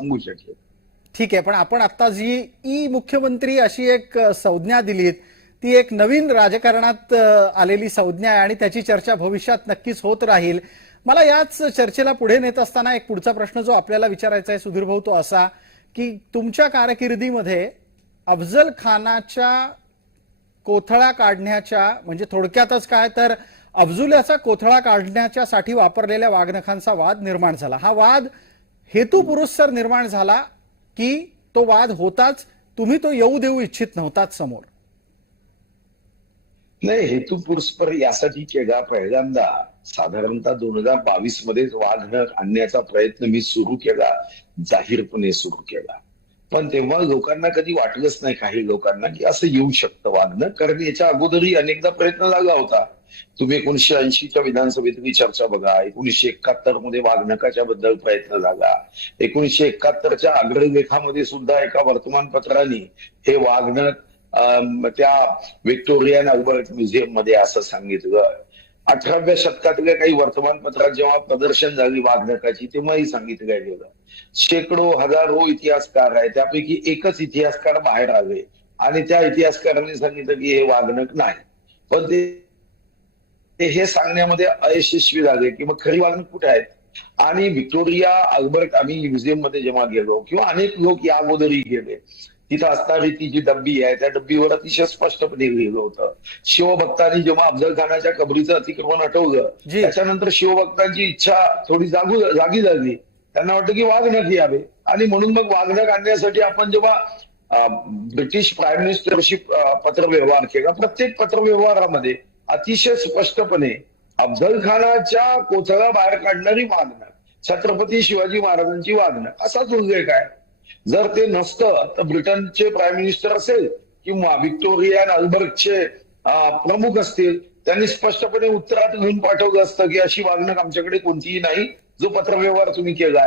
सांगू शकेल. ठीक आहे पण आपण आता जी ई मुख्यमंत्री अशी एक संज्ञा दिलीत ती एक नवीन राजकारणात आलेली संज्ञा आहे आणि त्याची चर्चा भविष्यात नक्कीच होत राहील. मला याच चर्चेला पुढे नेत असताना एक पुढचा प्रश्न जो आपल्याला विचारायचा आहे सुधीर भाऊ तो असा की तुमच्या कारकिर्दीमध्ये अफजल खानाच्या कोथळा काढण्याच्या म्हणजे थोडक्यातच काय तर अफजुल्याचा कोथळा काढण्याच्या साठी वापरलेल्या वाघनखांचा वाद निर्माण झाला. हा वाद हेतुपुरस्सर निर्माण झाला की तो वाद होताच तुम्ही तो येऊ देऊ इच्छित नव्हताच समोर. नाही हेतू पुरस्पर यासाठी केला पहिल्यांदा साधारणतः दोन हजार बावीस मध्येच वाघ आणण्याचा प्रयत्न मी सुरू केला जाहीरपणे सुरू केला. पण तेव्हा लोकांना कधी वाटलंच नाही काही लोकांना की असं येऊ शकतं वागणं कारण याच्या अगोदरही अनेकदा प्रयत्न झाला होता. तुम्ही एकोणीशे ऐंशीच्या विधानसभेतली चर्चा बघा. एकोणीशे एकाहत्तरमध्ये वाघनकाच्या बद्दल प्रयत्न झाला. एकोणीशे एकाहत्तरच्या अग्रलेखामध्ये सुद्धा एका वर्तमानपत्राने हे वाघनक अं, त्या व्हिक्टोरियन अल्बर्ट म्युझियममध्ये असं सांगितलं. अठराव्या शतकातल्या काही वर्तमानपत्रात जेव्हा प्रदर्शन झाली वाघनकाची तेव्हाही सांगितलं गेलं. शेकडो हजारो इतिहासकार आहे त्यापैकी एकच इतिहासकार बाहेर आले. आणि त्या इतिहासकारांनी सांगितलं की हे वाघनक नाही. पण ते ते हे सांगण्यामध्ये अयशस्वी झाले की मग खरी वाघनक कुठे आहेत? आणि व्हिक्टोरिया अल्बर्ट आम्ही म्युझियममध्ये जेव्हा गेलो किंवा अनेक लोक या अगोदरही गेले. तिथं असणारी ती जी डब्बी आहे त्या डब्बीवर अतिशय स्पष्टपणे लिहिलं होतं. शिवभक्तांनी जेव्हा अफजल खानाच्या कबरीचं अतिक्रमण हटवलं जी. त्याच्यानंतर शिवभक्तांची इच्छा थोडी जागू जागी झाली. त्यांना वाटतं की वाघनक यावे. आणि म्हणून मग वाघनक आणण्यासाठी आपण जेव्हा ब्रिटिश प्राईम मिनिस्टरशी पत्रव्यवहार केला प्रत्येक पत्रव्यवहारामध्ये अतिशय स्पष्टपणे अफजल खानाच्या कोथळा बाहेर काढणारी वागणं छत्रपती शिवाजी महाराजांची वागणं असाच उल्लेख आहे. जर ते नसतं तर ब्रिटनचे प्राईम मिनिस्टर असेल किंवा व्हिक्टोरिया आणि प्रमुख असतील त्यांनी स्पष्टपणे उत्तरात लिहून पाठवलं असतं की अशी वागणूक आमच्याकडे कोणतीही नाही. जो पत्रव्यवहार तुम्ही केला